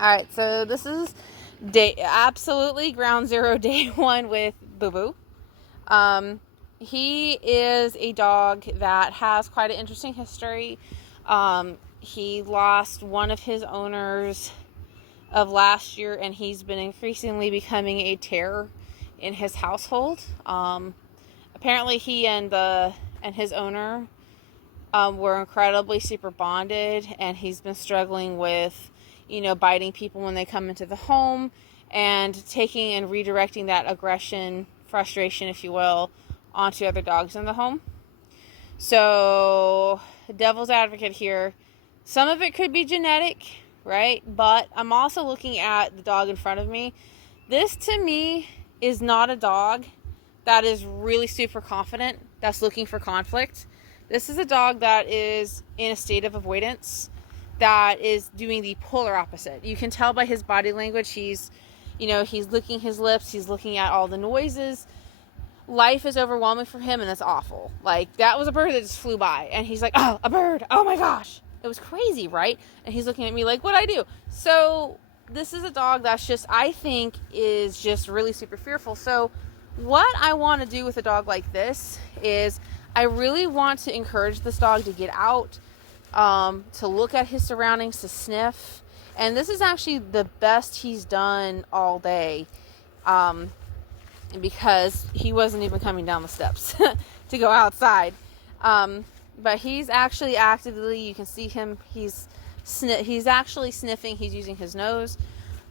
Alright, so this is absolutely ground zero day one with Booboo. He is a dog that has quite an interesting history. He lost one of his owners of last year, and he's been increasingly becoming a terror in his household. Apparently he and his owner were incredibly super bonded, and he's been struggling with, biting people when they come into the home and taking and redirecting that aggression, frustration, if you will, onto other dogs in the home. So, devil's advocate here. Some of it could be genetic, right? But I'm also looking at the dog in front of me. This, to me, is not a dog that is really super confident, that's looking for conflict. This is a dog that is in a state of avoidance, that is doing the polar opposite. You can tell by his body language. He's licking his lips. He's looking at all the noises. Life is overwhelming for him, and it's awful. Like, that was a bird that just flew by, and he's like, oh, a bird. Oh my gosh. It was crazy, right? And he's looking at me like, what'd I do? So this is a dog that's just, I think, is just really super fearful. So what I want to do with a dog like this is I really want to encourage this dog to get out, to look at his surroundings, to sniff. And this is actually the best he's done all day, because he wasn't even coming down the steps to go outside. But he's actually actively, you can see him, he's actually sniffing. He's using his nose.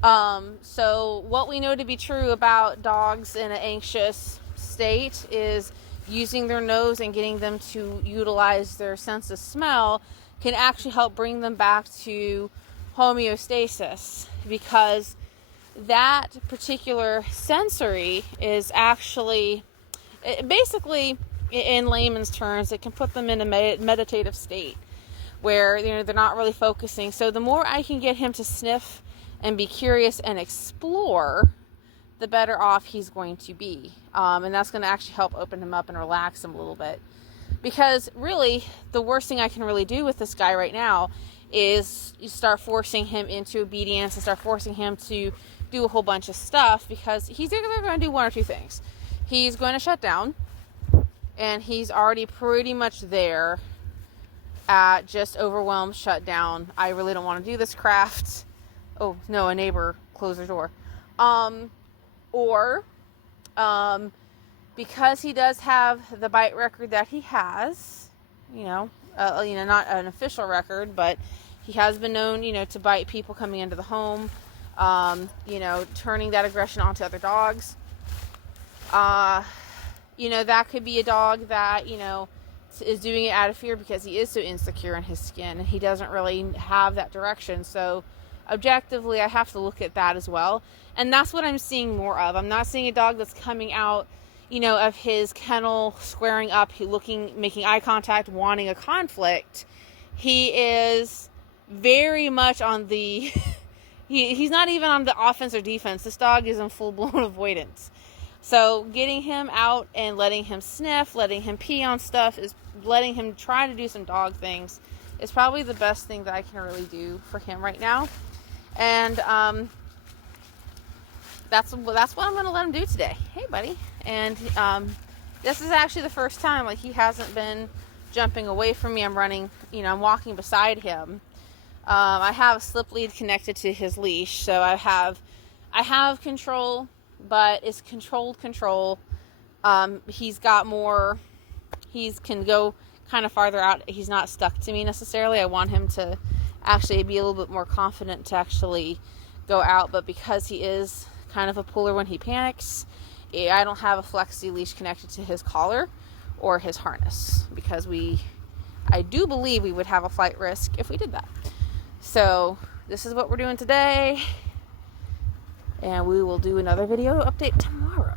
So what we know to be true about dogs in an anxious state is using their nose and getting them to utilize their sense of smell can actually help bring them back to homeostasis, because that particular sensory is actually, basically, in layman's terms, it can put them in a meditative state where they're not really focusing. So the more I can get him to sniff and be curious and explore, the better off he's going to be. And that's going to actually help open him up and relax him a little bit. Because really, the worst thing I can really do with this guy right now is you start forcing him into obedience and start forcing him to do a whole bunch of stuff, because he's either going to do one or two things. He's going to shut down, and he's already pretty much there at just overwhelmed, shut down. I really don't want to do this craft. Oh, no, a neighbor closed their door. Or because he does have the bite record that he has, not an official record, but he has been known, to bite people coming into the home, turning that aggression onto other dogs. That could be a dog that, is doing it out of fear because he is so insecure in his skin and he doesn't really have that direction. So objectively, I have to look at that as well. And that's what I'm seeing more of. I'm not seeing a dog that's coming out, of his kennel, squaring up, making eye contact, wanting a conflict. He is very much on the, he's not even on the offense or defense. This dog is in full-blown avoidance. So getting him out and letting him sniff, letting him pee on stuff, is letting him try to do some dog things, is probably the best thing that I can really do for him right now. And that's what I'm going to let him do today. Hey, buddy. And this is actually the first time, like, he hasn't been jumping away from me. I'm running, I'm walking beside him. I have a slip lead connected to his leash, so I have control, but it's controlled control. He's got more, he can go kind of farther out. He's not stuck to me necessarily. I want him to actually be a little bit more confident to actually go out, but because he is kind of a puller when he panics, I don't have a flexi leash connected to his collar or his harness, because I do believe we would have a flight risk if we did that. So this is what we're doing today, and we will do another video update tomorrow.